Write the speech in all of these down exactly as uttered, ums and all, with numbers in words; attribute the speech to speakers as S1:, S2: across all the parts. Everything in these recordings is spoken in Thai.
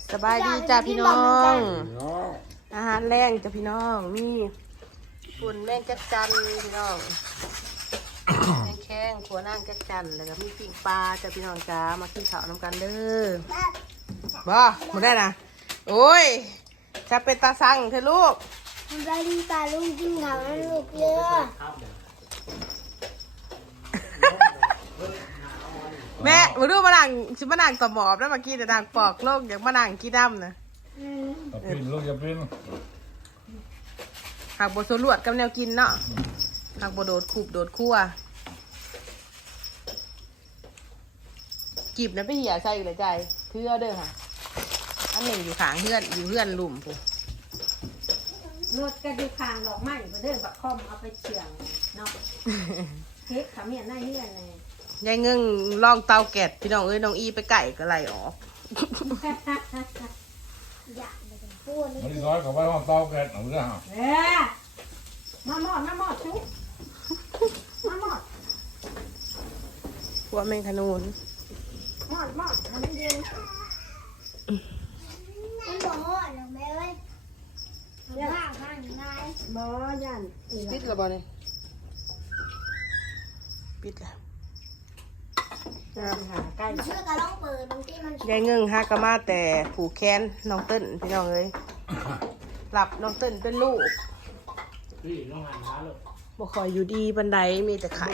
S1: สบายดีจ้าพี่น้องอาหารแรงจ้าพี่น้องมีฝุ่นแมงจักจันพี่น้องแมงแข้งขัวนั่งจักจันแล้วก็มีปิ้งปลาจ้าพี่น้องจ้ามากินข้าวน้ำกันเด้อบ่หมดได้นะโอ้ยจะเป็นตาสั่งเถอะลูก
S2: สบายดีป่าลุงกินข้าวลูกเรือ
S1: แม่มาดูมานั่งชิมานั่งตบหมอบแล้วเมื่อกี้แต่นางปอกโลกอย่างมานั่งกี้ดำนะ
S3: อย่าเป็นลูกอย่าเป็น
S1: หักบดโซลวดกับแนวกินเนาะหักบดโดดคูบโดดคั่วกีบนั้นไปเหี่ยใส่อยู่เลยใจเพื่อเด้อค่ะอันหนึ่งอยู่ขางเพื่อนอยู่เพื่อนลุ่มปุ๊
S4: นวดกระดูกคางดอกไม้มาเดินบักคอมเอาไปเฉียงเนาะเค้กขมิ้นหน้าเยื่อเลย
S1: ยายเงึ่งลองเตาแก๊สพี่น้องเอ้ยน้องอีไปไก่ก็ไล่ออก
S2: อยากไปเป็นพูด
S3: มันน้อยกับว่าห้องเตาแก๊สเอาเรื่อง
S4: เอ้ยมาหมอดมาหมอดชุบมาหมอด
S1: พวกแมงขนุน
S4: หมอดหมอดทำให้เย็น
S2: มันบอกว่าหนูแม่เว้ยข้างข้างยังไง
S4: บอยันอี
S1: ปิด
S4: ละ
S1: แล้วบ่เนี่ยปิดแล้ว
S4: จะหาใกล้
S2: เชื่อก็ต้องเปิดบางทีมัน
S1: ยายเงึ่งฮากามาแต่ผูกแขนน้องเติ้นพี่น้องเอ้ยหลับน้องเติ้นเป็นลูกบ่คอยอยู่ดีบันไดมีแต่ไข่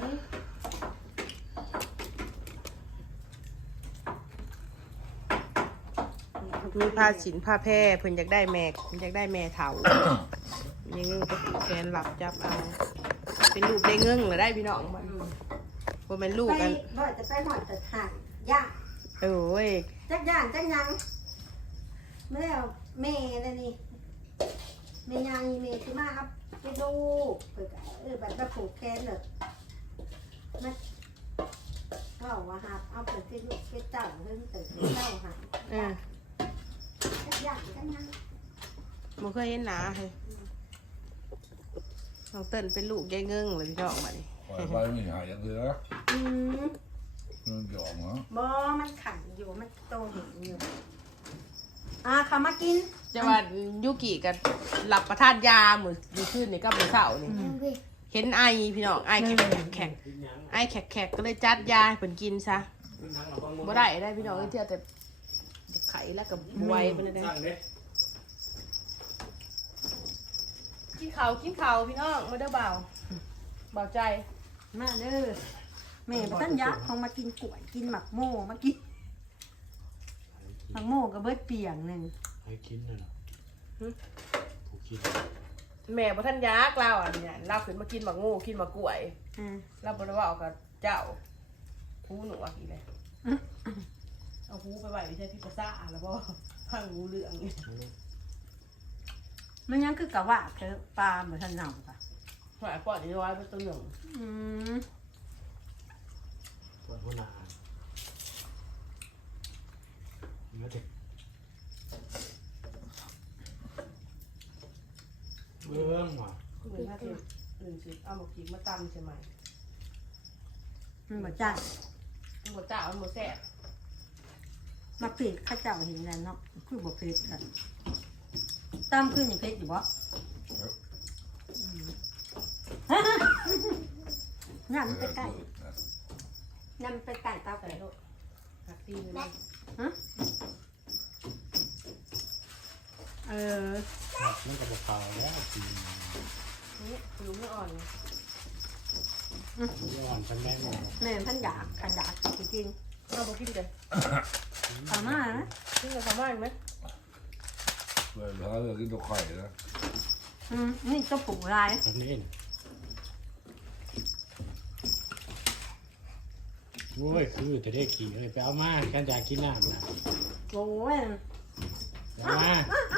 S1: มีผ้าฉินผ้าแพร่เพิ่นอยากได้แม่เพิ่นอยากได้แม่เถา ยังเงึ่งไปผูกแขนหลับจับเอาเป็นลูกได้เงึ่งหรือได้พี่น้องมันบ่เป็นลูก
S4: ไป
S1: กัน
S4: บ่จะไปหมอดแต่หานย่า
S1: โอ้ย
S4: จักย่านจักยังไม่ได้เอาแม่เลยนี่แม่ยังแม่ที่มาครับไปดูเปิดเออแบบจะผูกแขนเลยมาก็ว่าหาเอาไปที่ลูกที่เจ้าเพิ่งตื่นเจ้าหา
S1: เออ
S4: จักย่านจักยัง
S1: บ่เคยเห็นหนาเลยน้องเติ้นเป็นลูกยายเงึ่งเลยพี่น้องมาดิ
S3: ปล่อยไปไม่หายอย่างเดียวนะ
S4: อืม
S3: มันหยองเหรอบ
S4: อมันขังอยู่มันโตเห็นอยู่อ่าเขามากิน
S1: จะว่ายุกิกับหลับประทานยาเหมือนดีขึ้นนี่ก็เป็นเสาร์นี่
S2: ยังพี่
S1: เห็นไอพี่น้องไอแขกแขกแขกไอแขกแขกก็เลยจัดยาให้เพิ่นกินซะบ่ได้ได้พี่น้องเที่ยวแต่ไข่แล้วกับบวยไปเลยได้กินข้าวกินข้าวพี่น้องมาเด้อเบาเบาใจ
S4: มาเด้อแม่บ่ท่านยักษ์เขามากินกล้วยกินหมักโม่มากินหมักโม่กับเบิดเปียงหนึ่ง
S5: ให้กินน่ะเหรอผู้กิน
S1: แม่บ่ท่านยากเราอ่ะเนี่ยเราขึ้นมากินหมากงูกินหมากกล้วย
S4: อืม
S1: เราบ่ได้ว่าเอากับเจ้าหูหนูอ่ะอีเลยเอาหูไปไว้ไม่ใช่พี่ภาษาแล้วบ่พังหูเหลืองนี่
S4: มันยังคือกะว่าเธอปลาเหมือนท่านหนำปะ
S1: หมายปอดนี่ไว้เป็นตัวหนึ่ง
S4: อืม
S5: ปวดหัวหน้าเมื่อเด็กเบื้องว่ะ
S1: หนึ่งห้าสิบหนึ่งสิบเอาหมกขีดมาตำใช่ไหม
S4: มันบ่จ้า
S1: หมดจ้าเอาหมดแซ่บ
S4: มาเผ็ดข้าเจ้าเห็นแล้วเนาะคือบ่เผ็ดกันตามขึ้นอย่างเผ็ดอยู่บ่นั่นไปไก่นั่นไปไก่เตา
S1: ใส่
S4: ไก่
S1: โลดหักตีนเลย
S4: ฮะเออ
S5: มันก็บอกเขาแล้วกิน
S1: นี่ลุงไม่อ่อนเลย
S5: ย้อนพันแม่หมด
S4: แม่ท่านอยากขันอยากจริง
S1: เอาไปกินเลย
S4: ๆเอามานะ
S1: กินเลยทำมากไหม
S3: เลยถ้าเรากินตัวไข่นะ
S4: อืมนี่ตัวผูลาย
S5: นั่นเองโอ้ยคือจะได้ขี่เลยไปเอามากันอยากกินน้ำนะ
S4: โอ้ย
S5: เอามา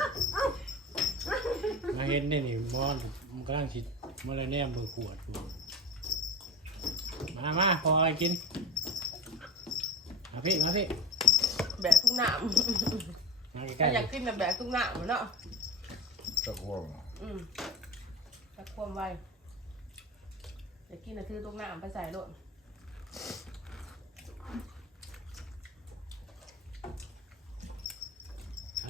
S5: มาเห็นนี่นี่มอนมันกำลังชิดมันเลยแนมเบอร์ขวดอยู่มามาพออะไรกินมาพี่มาพี่
S1: แบกทุกหนาม
S5: มาใก
S1: ถ้า
S5: ล้
S1: อยากกินแบบแบกทุกหนามเนาะ
S3: ตะกั่ว
S1: อืมตะควมไว้อยากกินน่ะถือทุกหนามไปใส่โลด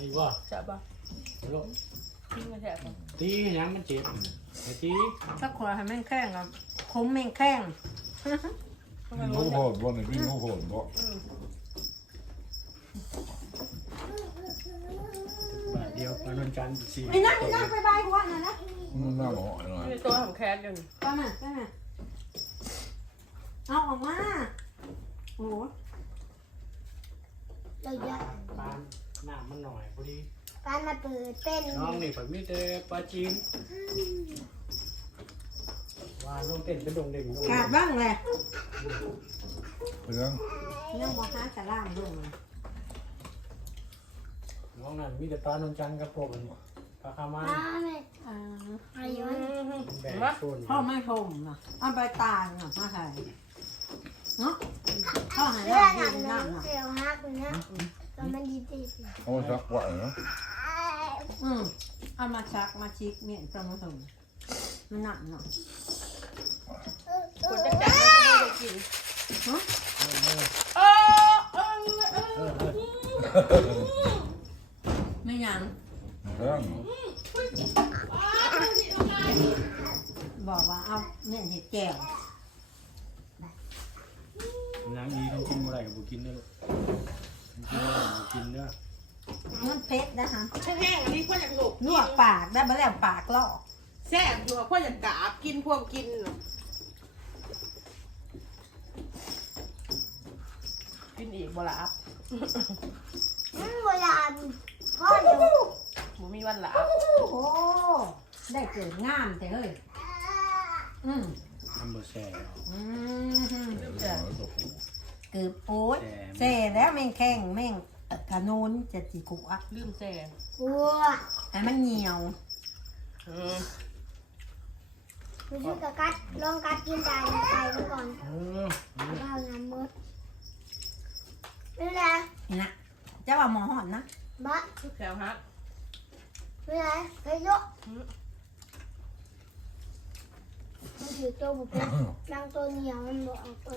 S5: อีกว่า
S1: แซ่บป่ะ
S5: โลก
S1: กินมาแซ่บป่ะ
S5: ตียังมันเจ็บไอ้ตี
S4: ถ้าขวให้แม่งแข้งอ่ะคมแม่งแข้ง
S3: กินข้าวโพดบ่เนี่ยกินข้าวโพดบ่
S5: บาทเดียวปานนจันทร์สี่
S4: ไอ้นั่งไอ้นั่งไปบายหัวน่ะนะ
S3: มันน่าหน่อยหน่อย
S1: มีตัวทำแคสอยู่นี่
S4: ก็น่ะก็น่ะเอาออกมาโอ้
S2: เราอยาก
S5: ปานหน้ามันหน่อยพอดี
S2: การมาเปิดเป็น
S5: น้องนี่ผมมีแต่ปลาจีนว่าลงเต้นเป็นดงเด่งดง
S4: ขาดบ้างเลย
S3: ไปยัง
S4: ยังบอกหาแต่ล่างด้วยมัน
S5: น้องนั่นมีแต่ปลานนจันทร์กับพวกมันปลาคามัน
S2: น้าแม่
S4: อ่า
S2: อายุ
S5: แบกโซน
S4: พ่อไม่ชมนะเอาใบตาลน่ะมาใส่เนาะพ่อใหาย
S2: เรื่อง
S4: น้ำ
S2: หนั
S4: ยื
S2: ง
S4: น
S2: น้
S4: น้ำน่ะ
S2: ำเสียวฮักเลยนะก็มันดีดี
S3: เอามาซักไว้เนาะ
S4: อืมเอามาชักมาชิกเมียนประมาณนั้นมันหนักเนาะ
S1: คนจักจันไม่ได้กิน
S4: ฮะ
S1: เออเออเออ
S4: ไม่ยัง
S3: แข้ง
S4: บอกว่าเอาเนี่ยเห็ดแก้ว
S5: นางอีต้องกินอะไรกับบุกินเด้อกินอะไรกับกินเด้อ
S4: มันเพชรนะคะ
S1: แห้งๆอันนี้พวกอย่างหนุก
S4: ลวกปากได้บะแล้วปากลอก
S1: แซ่บอยู่กับพวกอย่างกาบกินพวกกินกินอีกบ่ละ
S2: อืมเวลาพ่อเดี๋ยว
S1: หมูมีวันละ
S4: โอ้ได้เกิดงามแต่เฮ้ยอืม
S5: ทำเบอร์แซ่
S4: อืม
S3: เดี๋ยวเอาตัวผู
S4: เกือบโอ๊ยเซ่แล้วแม่งแข้งแม่งกระนูนจะจีกุอ่ะ
S1: ลืมแซ่
S2: กลัว
S4: ให้มันเหนียว
S1: อืม
S2: คุณชื่อกะกัดลองกัดกินได้ไปก่อน
S5: เออ
S2: ข้าวน้ำมดนี่แหละ
S4: นี่นะเจ้าว่าหมอหอนนะ
S2: บะ
S1: แถวฮัก
S2: นี่แหละไปยกมันถือตัวบุกนางตัวเหนียวมันบอกเอาเปิด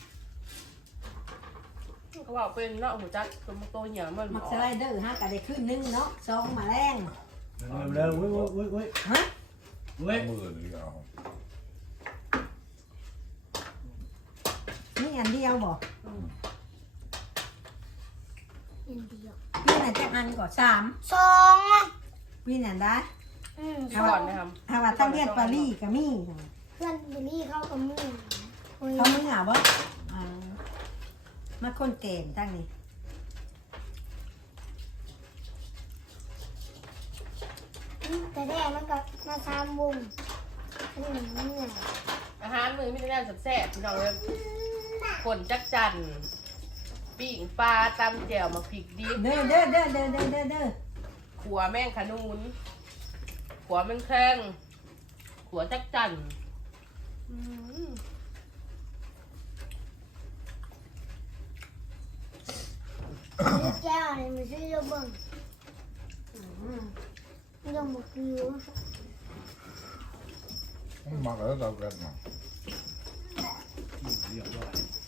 S1: เขาบอกเป็นเนาะหูจักตัวโตเหนียวมัน
S4: มักสไลเดอร์ฮะกะได้ขึ้นนึงเนาะซองมาแรง
S5: เร็วเร็วเว้ยเว้ยเว้ย
S4: ฮะ
S5: เว้ย
S3: มือนี่เอา
S4: นี่อันเดียวบ่
S2: อินเดีย
S4: พี่น่ะจะอันก่อนสาม
S2: สองอ่ะ
S4: พี่น่ะได้
S2: อืม
S1: ก่อนนะครับ
S4: ถ้าว่าตั้งเรียนปารีสก็มี
S2: เพื่อนเบลลี่เข้ากับมือโอ้ย
S4: เขามึงอ่ะบ่อ่ามาคนเก่งตั้งนี้
S2: แต่แรกมันก็มาสามวงอันนี้มันเนี่ย
S1: อาหารมือมีแต่แนวแซ่บๆพี่น้องเลยคนจักจันปิ้งปลาตำแจ่วมาพริกดิบ
S4: เด้อเด้อเด้อเด้อเด้อเด้อเด้อ
S1: ขัวแม่งขนุนขัวแม่งแข้งขัวจักจันอืม
S2: นี่แก้วเนี่ยมันชื่อเบิ้งไม่ต้องบอกคือ
S3: มันมักแล้วเราแกันมา
S5: เรียบร้อย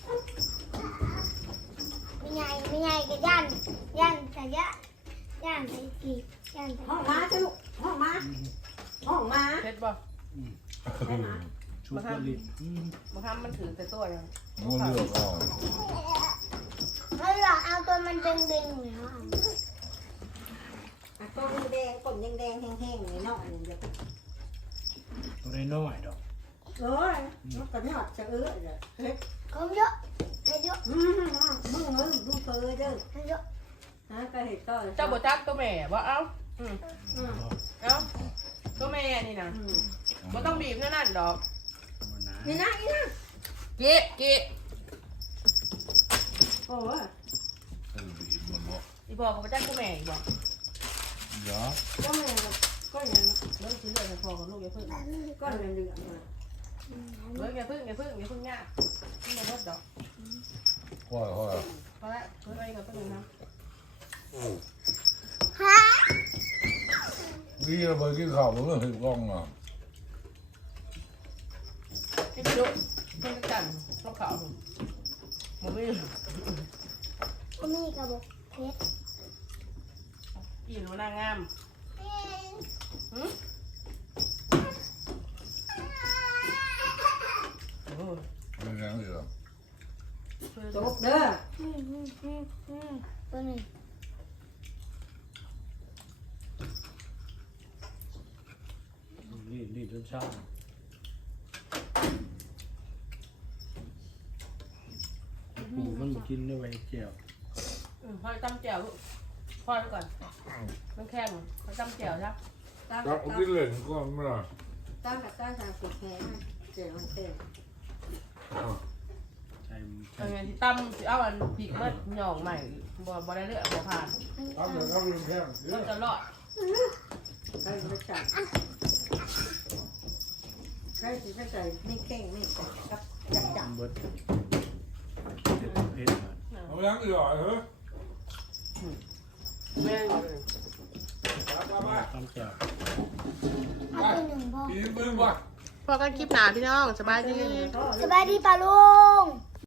S2: ไม่ใหญ่ไม่ใหญ่ก็ย่านย่านแต่ย่านย่านใส่กีบย่านใส่
S4: ห้องมาจุห้องมาห้องมา
S1: เผ็ดบ่
S4: ได้มา
S5: ชุบผลิต
S1: บางครั้งมันถือแต่ตัวยัง
S3: มันเลือกเอา
S2: แล้วเราเอาตัวมันเด้งๆเลยค่ะ
S4: อ่ะต้นแดงต้นแดงๆแห้งๆนี่เนาะนี่จะ
S5: ตัวน้อยดอก
S4: เอ้ยมันก็ยอดจะเอื้อเลยเฮ้ย
S2: เขาเยอะให้เยอะ
S4: อืมมึงเอ้ยดูเฟอเด้อ
S2: ให้เยอะ
S4: ฮะก็เห็นต่อ
S1: เจ้าบ่จักตัวแม่บ่เอ้าอืม
S4: อืม
S1: เอ้าตัวแม่นี่นะ
S4: อืม
S1: บ่ต้องบีบเท่านั้นดอก
S5: มันนะ
S4: นี่นะนี่นะ
S1: เก๊ะเก๊ะ
S4: โอ้ย
S3: เออบีบมันบ่
S1: อีพ่อก็บ่จักตัวแม่อีกบ่
S3: ยา
S4: ก็แม่ก็ยัง
S1: เรื่องชิ้นเลยพ่อกับลูกอย่าพึ่ง
S4: ก็เรียนเดือดมา
S1: เรื่องอย่าพึ่งอย่าพึ่งอย่าพึ่งยากมันบ่ลดดอก
S3: ค่อยค่อย
S1: พอละเพิ่นไว้กับเพิ่นนะ
S2: ฮะ
S3: พี่เราไปกินข้าวมันก็เห็นกล้องอ่ะ
S1: ที่ไปดูเพิ่นกันรอบขาวบ่มี
S2: ก็มีกระบอกเพชร
S1: อจีนหัวนางงามหืมโอ้
S3: ไม่แรงเลยหรอ
S4: จบเด้อ
S2: อืมอืมอืมอืมตัวนี้
S5: นี่นี่จนเช้าปูมันบ่กินได้ไว้แก้ว
S1: อืมพอยจำแจ่วลูกพอยก่อนมันแข็งพอยจำแจ่วครับ
S4: ตั้ง
S3: จับกินเลยก็ไม่ได้
S4: ตั้งกับตั้งสามสิบแผลเจ๋งเจ๋ง
S5: ใช่
S1: เอาไงที่ตั้มสิเอาอันผีกเมื่อหย่องใหม่บ่บ่ได้เลือกบ่ผ่าน
S3: ทำเลยครับลุงแข้งเย
S1: มั
S3: อะ
S1: นจะรอด
S4: ใครไม่จับใครจะไม่ใจไม่เก่งไม่จับจับจับ
S5: เบิดเผ็ดเผ็ด
S3: เอายังอีกหรอเฮ้ย
S1: แม่ง
S3: มามา
S5: ตำแจ่ว
S2: เอาตัวหนึ่งพอ
S3: กินมึงวะ
S1: พอกันคลิปหนาพี่น้องสบายดี
S2: สบายดีป่ะลุง